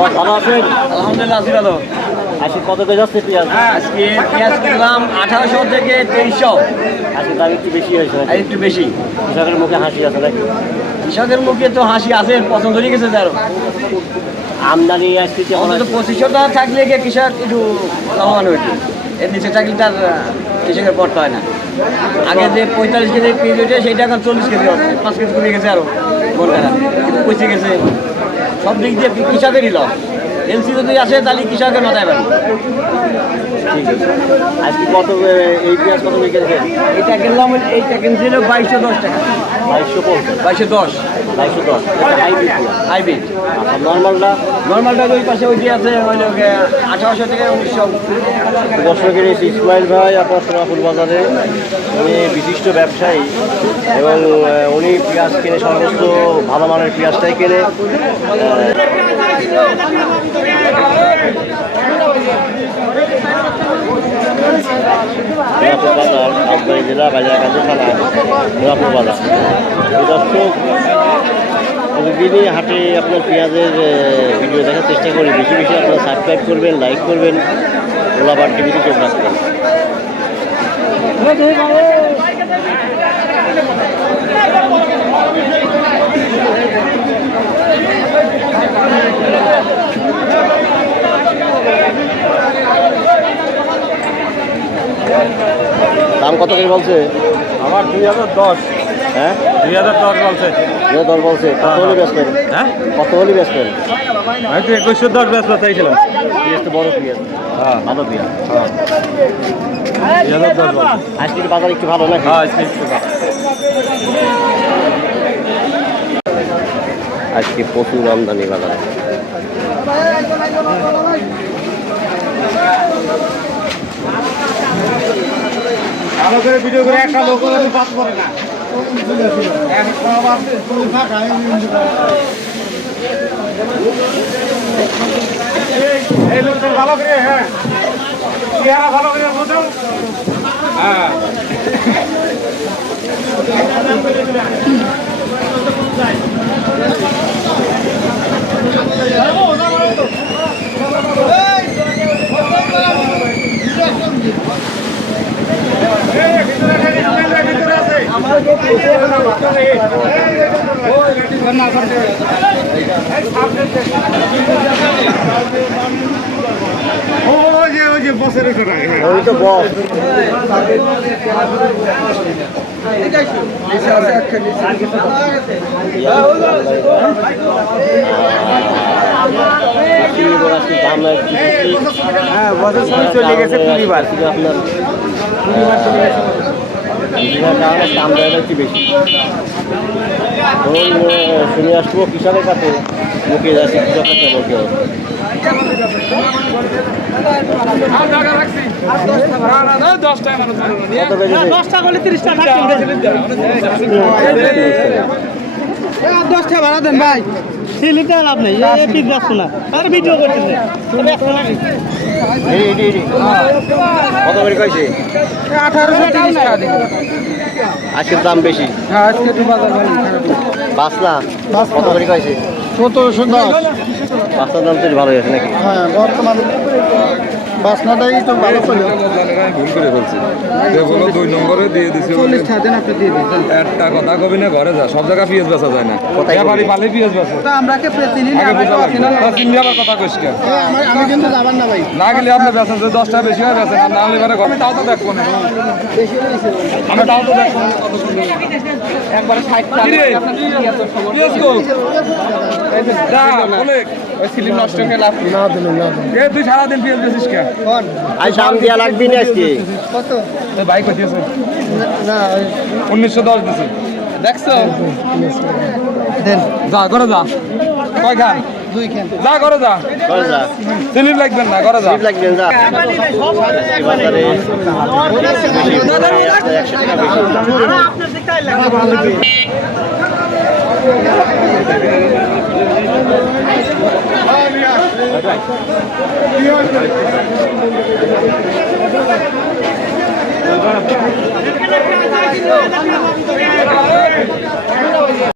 বস, ভালো আছেন? আলহামদুলিল্লাহ আছি ভালো। আজকে কত করে যাচ্ছে পেঁয়াজ? আজকে পেঁয়াজ কিনলাম আঠারোশো থেকে তেইশশো। আজকে দাম একটু বেশি হয়েছে আর একটু বেশি। কৃষকের মুখে হাসি আছে নাকি? কৃষকের মুখে তো হাসি আছে পছন্দ হয়ে গেছে তারও। আমদানি আজকে অন্তত পঁচিশশো টাকা থাকলে গিয়ে কৃষক একটু লাভবান হয়েছে এর নিচে থাকলে তার কৃষকের পড়তে হয় না। আগে যে পঁয়তাল্লিশ কেজি পেঁয়াজ ওইটা সেইটা এখন চল্লিশ কেজি হচ্ছে। পাঁচ কেজি কমে গেছে আরও। খারাপ পচে গেছে। সব দিক দিয়ে কৃষকেরই লস? এলসি যদি আসে তাহলে কৃষকের মাথায় পাবে ঠিক আছে। আজকে কত এই পেঁয়াজ কত বিকেছে এটা কিনলাম এইটা কিনছিল বাইশশো দশ টাকা। বাইশশো বাইশশো দশ। দর্শকের ইসমাইল ভাই আপনার সোনাপুর বাজারে উনি বিশিষ্ট ব্যবসায়ী এবং উনি পেঁয়াজ কিনে সমস্ত ভালো মানের পেঁয়াজটাই কেনে বাজার রাজবাড়ী জেলা বাজারকান্দি থানা সোনাপুর বাজার দর্শক প্রতিদিনই হাটে আপনার পেঁয়াজের ভিডিও দেখার চেষ্টা করি। বেশি বেশি আপনারা সাবস্ক্রাইব করবেন লাইক করবেন। ওলাবার টিভিতে চোখ রাখবেন। দাম কত করে বলছে? আমার দুই হাজার দশ। হ্যাঁ? দুই হাজার দশ বলছে। দুই বলছে। কত হলে বেচবেন? হ্যাঁ? কত হলে বেচবেন? আমি তো একুশশো দশ চাইছিলাম। পেঁয়াজ তো বড় পেঁয়াজ হ্যাঁ। ভালো পেঁয়াজ দুই হাজার দশ বলছে। আজকের বাজার একটু ভালো নাকি? হ্যাঁ আজকে একটু ভালো। আজকে প্রচুর আমদানি বাজারে। ভালো করে ভিডিও করে একটা লোক পাস করে না। এই লোকটা ভালো করে হ্যাঁ চেহারা ভালো করে বোঝো হ্যাঁ। ওই যে ওই যে বসে রেখে রাখে ওই তো বস হ্যাঁ বছর চলে গেছে। কারণে দাম দেয় একটু বেশি ধরুন শুনে আসব কৃষকের কাছে মুখে যাচ্ছে কৃষকের করলে তিরিশটা দশটা ভাড়া দেন, ভাই। সিলিতে লাভ নেই এই পিস না। আর ভিডিও করতেছে। এই, এই, এই, এই। কত করে কইছে? আঠারোশো তিরিশ টাকা আজকের দাম বেশি? হ্যাঁ আজকে একটু বাজার ভালো বাসলা কত করে কইছে? সতেরোশো দশ। বাসলার দাম তো ভালোই আছে নাকি? হ্যাঁ বর্তমান বাসনাটাই তো ভালো ছিল আমি ভুল করে ফেলছি যেগুলো দুই নম্বরে দিয়ে দিছি চল্লিশ টাকা দিন আপনি দিয়ে দিন একটা কথা কবি না ঘরে যা সব জায়গায় পিঁয়াজ বেচা যায় না কোথায় ব্যাপারি পালে পিঁয়াজ বেচা তো আমরা কে চিনি না আমরা চিনি না। আবার কথা কইস? আমি কিন্তু যাবার না ভাই না গেলে আপনি বেচেন যে দশটা বেশি হয় বেচেন আর না হলে এবারে আমি তাও তো দেখব না আমি তাও তো দেখব না কত সুন্দর। কি রে? পিঁয়াজ কো? যা, বলে। না দিলেন না দিলেন এ তুই কেন আজ দাম দেওয়া লাগবে না আজকে কত তো ভাই কই দিয়েছে না ওই উনিশশো দশ দিছে দেখছ দেন যা করে যা কয় খান দুই খান যা করে যা করে যা লাগবেন না করে যা লাগবেন টাকা বেশি